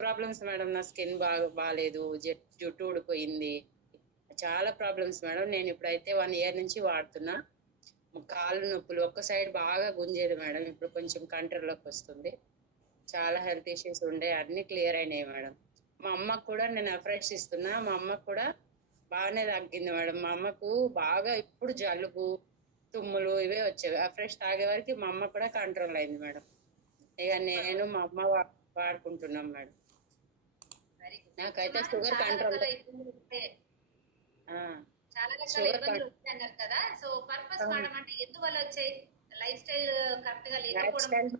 Problems madam. నా skin బాగాలేదు, జుట్టు ఊడిపోయింది, చాలా ప్రాబ్లమ్స్ మేడం. నేను ఇప్పుడైతే 1 ఇయర్ నుంచి వాడుతున్నా. కాళ్ళు నొప్పులు, ఒక్క సైడ్ బాగా గుంజేది మేడం, ఇప్పుడు కొంచెం కంట్రోల్లోకి వస్తుంది. చాలా హెల్త్ ఇష్యూస్ ఉండే, అన్ని క్లియర్ అయినాయి మేడం. మా అమ్మకు కూడా నేను అఫ్రెష్ ఇస్తున్నా, మా అమ్మకు కూడా బాగానే తగ్గింది మేడం. మా అమ్మకు బాగా ఇప్పుడు జలుబు, తుమ్ములు ఇవే వచ్చేవి. అఫ్రెష్ తాగే వరకు మా అమ్మ కూడా కంట్రోల్ అయింది మేడం. ఇక నేను మా అమ్మ వాడుకుంటున్నాం మేడం. నాకైతే షుగర్ కంట్రోల్. చాలా రకాల ఇబ్బందులు వస్తాయన్నారు కదా, సో పర్పస్ వాడడం అంటే ఎందువల్ల వచ్చాయి? లైఫ్ స్టైల్ కరెక్ట్ గా లేకపోవడం.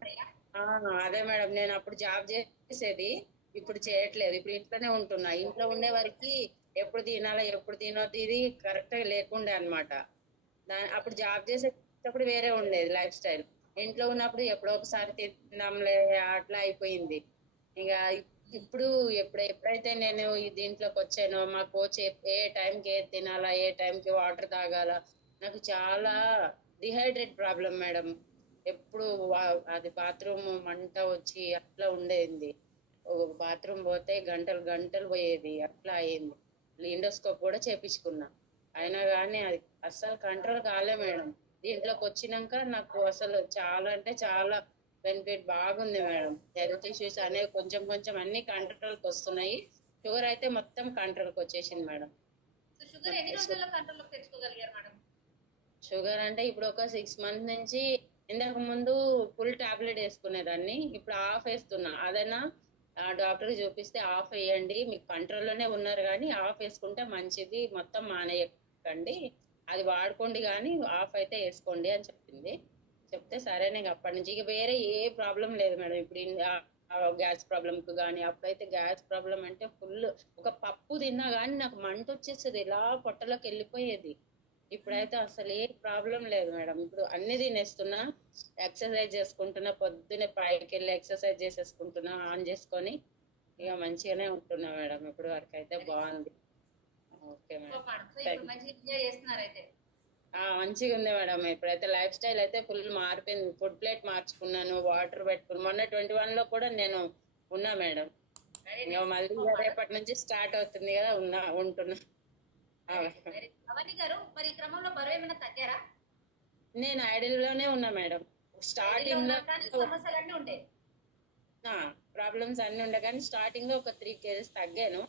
అదే మేడం, నేను అప్పుడు జాబ్ చేసేది, ఇప్పుడు చేయట్లేదు. ఇప్పుడు ఇంట్లోనే ఉంటున్నా. ఇంట్లో ఉండే వరకు ఎప్పుడు తినాలా ఎప్పుడు తినొద్దు ఇది కరెక్ట్ గా లేకుండే అనమాట. అప్పుడు జాబ్ చేసేటప్పుడు వేరే ఉండేది లైఫ్ స్టైల్. ఇంట్లో ఉన్నప్పుడు ఎప్పుడో ఒకసారి తిందాంలే అట్లా అయిపోయింది. ఇక ఇప్పుడు ఎప్పుడైతే నేను దీంట్లోకి వచ్చానో, మా కోచ్ ఏ టైంకి ఏది తినాలా, ఏ టైంకి వాటర్ తాగాల, నాకు చాలా డిహైడ్రేట్ ప్రాబ్లం మేడం. ఎప్పుడు అది బాత్రూమ్ మంట వచ్చి అట్లా ఉండేది. బాత్రూమ్ పోతే గంటలు గంటలు పోయేది, అట్లా అయింది. ఎండోస్కోప్ కూడా చేపించుకున్నా, అయినా కానీ అది అస్సలు కంట్రోల్ కాలే మేడం. దీంట్లోకి వచ్చినాక నాకు అసలు చాలా అంటే చాలా బెనిఫిట్ బాగుంది మేడం. హెల్త్ ఇష్యూస్ అనేవి కొంచెం కొంచెం అన్ని కంట్రోల్కి వస్తున్నాయి. షుగర్ అయితే మొత్తం కంట్రోల్కి వచ్చేసింది మేడం. షుగర్ ఎన్ని రోజుల్లో కంట్రోల్లోకి తెచ్చుకోగలిగారు మేడం? షుగర్ అంటే ఇప్పుడు ఒక 6 months నుంచి, ఇంతకు ముందు ఫుల్ టాబ్లెట్ వేసుకునేదాన్ని, ఇప్పుడు ఆఫ్ వేస్తున్నా. అదైనా డాక్టర్ చూపిస్తే ఆఫ్ వేయండి, మీకు కంట్రోల్లోనే ఉన్నారు కానీ ఆఫ్ వేసుకుంటే మంచిది, మొత్తం మానేయకండి, అది వాడుకోండి కానీ ఆఫ్ అయితే వేసుకోండి అని చెప్పింది. చెప్తే సరే, నేను అప్పటి నుంచి ఇక వేరే ఏ ప్రాబ్లం లేదు మేడం. ఇప్పుడు గ్యాస్ ప్రాబ్లంకి కానీ, అప్పుడైతే గ్యాస్ ప్రాబ్లం అంటే ఫుల్, ఒక పప్పు తిన్నా కానీ నాకు మంట వచ్చేసేది, ఇలా పొట్టలోకి వెళ్ళిపోయేది. ఇప్పుడైతే అసలు ఏ ప్రాబ్లం లేదు మేడం. ఇప్పుడు అన్ని తినేస్తున్నా, ఎక్సర్సైజ్ చేసుకుంటున్నా, పొద్దున్నే పైకి వెళ్ళి ఎక్సర్సైజ్ చేసేసుకుంటున్నా ఆన్ చేసుకొని, ఇక మంచిగానే ఉంటున్నా మేడం. ఇప్పుడు వరకు అయితే బాగుంది. ఓకే మేడం, మంచిగా ఉంది మేడం. ఇప్పుడైతే లైఫ్ స్టైల్ అయితే ఫుల్ మారిపోయింది. ఫుడ్ ప్లేట్ మార్చుకున్నాను, వాటర్ పెట్టుకున్నాను. మొన్న 21 లో కూడా నేను ఉన్నా మేడం. మళ్ళీ రేపటి నుంచి స్టార్ట్ అవుతుంది కదా, ఉంటున్నా. గారు, మరి క్రమంలో బరువు ఏమైనా తగ్గారా? నేను ఐడియల్ లోనే ఉన్నా మేడం. స్టార్టింగ్ లో ప్రాబ్లమ్స్ అన్ని ఉండే, కానీ స్టార్టింగ్ లో ఒక 3 kgs తగ్గాను,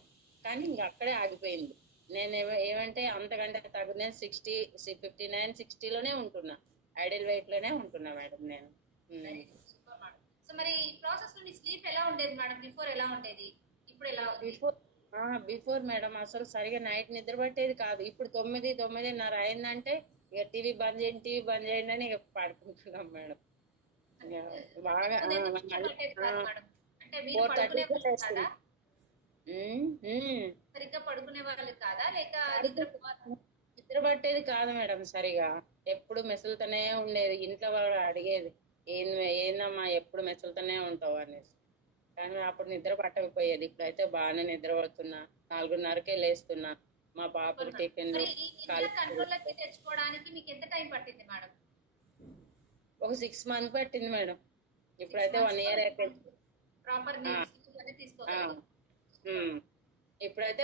కానీ ఇంక అక్కడే ఆగిపోయింది. నేను ఏమంటే అంతకంటే తగ్గు, నేను 60, 59, 60 లోనే ఉంటున్నా, ఐడియల్ వెయిట్ లోనే ఉంటున్నా మేడం నేను. సో మరి ప్రాసెస్ లో స్లీప్ ఎలా ఉండేది మేడం? బిఫోర్ ఎలా ఉండేది, ఇప్పుడు ఎలా? బిఫోర్ మేడం అసలు సరిగా నైట్ నిద్ర పట్టేది కాదు. ఇప్పుడు 9, 9:30 అయిందంటే ఇక టీవీ బంద్ చేయండి అని ఇక పడుకుంటున్నాం మేడం. బాగా 4:30 సరిగ్గా పడుకునే వాళ్ళు కాదా, లేక నిద్ర పట్టేది కాదు మేడం సరిగా. ఎప్పుడు మెసులుతూనే ఉండేది. ఇంట్లో వాడు అడిగేది, ఏందమ్మా ఎప్పుడు మెసులుతూనే ఉంటావు అనేసి. కానీ అప్పుడు నిద్ర పట్టకపోయేది. ఇప్పుడైతే బాగానే నిద్ర పడుతున్నా, 4:30కే లేస్తున్నా. మా పాపకి టిఫిన్ తెచ్చుకోవడానికి మీకు ఎంత టైం పట్టింది మేడం? ఒక 6 months పట్టింది మేడం. ఇప్పుడైతే 1 year అయిపోయింది. ప్రాపర్ ఇప్పుడైతే